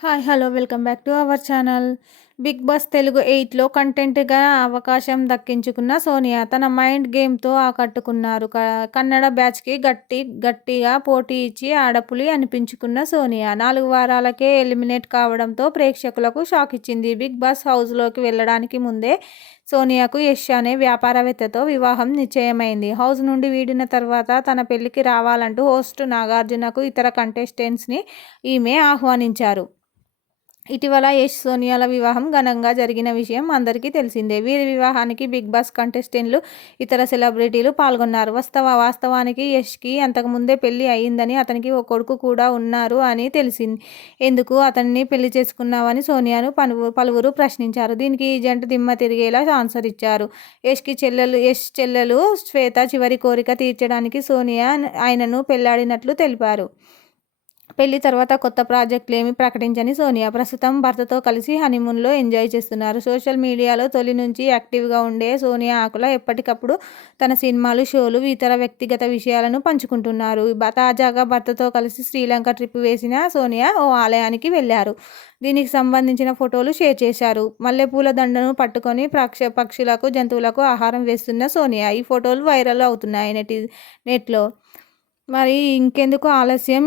Hi! Hello! Welcome back to our channel. 'Bigg Boss Telugu 8లో కంటెంట్‌గా అవకాశం దక్కించుకున్న సోనియా తన మైండ్ గేమ్‌తో ఆకట్టుకున్నారు. కన్నడ బ్యాచ్‌కి గట్టిగా పోటీ ఇచ్చి ఆడపులి అనిపించుకున్న సోనియా 4 వారాలకే ఎలిమినేట్ కావడంతో ప్రేక్షకులకు షాక్ ఇచ్చింది. బిగ్ బాస్ హౌస్‌లోకి వెళ్లడానికి ముందే సోనియాకు యష్ అనే వ్యాపారవేత్తతో వివాహం నిశ్చయమైంది. హౌస్ నుండి వీడిన తర్వాత తన పెళ్లికి రావాలంటూ హోస్ట్ నాగార్జునకు ఇతర కంటెస్టెంట్స్‌ని ఈమె ఆహ్వానించారు. ఇటీవల యష్, సోనియాల వివాహం ఘనంగా జరిగిన విషయం అందరికీ తెలిసిందే. వీరి వివాహానికి బిగ్ బాస్ కంటెస్టెంట్లు, ఇతర సెలబ్రిటీలు పాల్గొన్నారు. వాస్తవానికి యష్కి అంతకుముందే పెళ్లి అయిందని, అతనికి ఓ కొడుకు కూడా ఉన్నారు అని తెలిసింది. ఎందుకు అతన్ని పెళ్లి చేసుకున్నావని సోనియాను పలువురు ప్రశ్నించారు. దీనికి ఈ జంట దిమ్మ తిరిగేలా ఆన్సర్ ఇచ్చారు. యష్ చెల్లెలు శ్వేత చివరి కోరిక తీర్చడానికి సోనియా ఆయనను పెళ్లాడినట్లు తెలిపారు. పెళ్లి తర్వాత కొత్త ప్రాజెక్టులేమీ ప్రకటించని సోనియా ప్రస్తుతం భర్తతో కలిసి హనీమూన్లో ఎంజాయ్ చేస్తున్నారు. సోషల్ మీడియాలో తొలి నుంచి యాక్టివ్గా ఉండే సోనియా ఆకుల ఎప్పటికప్పుడు తన సినిమాలు, షోలు, ఇతర వ్యక్తిగత విషయాలను పంచుకుంటున్నారు. తాజాగా భర్తతో కలిసి శ్రీలంక ట్రిప్ వేసిన సోనియా ఓ ఆలయానికి వెళ్లారు. దీనికి సంబంధించిన ఫోటోలు షేర్ చేశారు. మల్లెపూల దండను పట్టుకొని పక్షులకు, జంతువులకు ఆహారం వేస్తున్న సోనియా. ఈ ఫోటోలు వైరల్ అవుతున్నాయి నెట్లో. మరి ఇంకెందుకు ఆలస్యం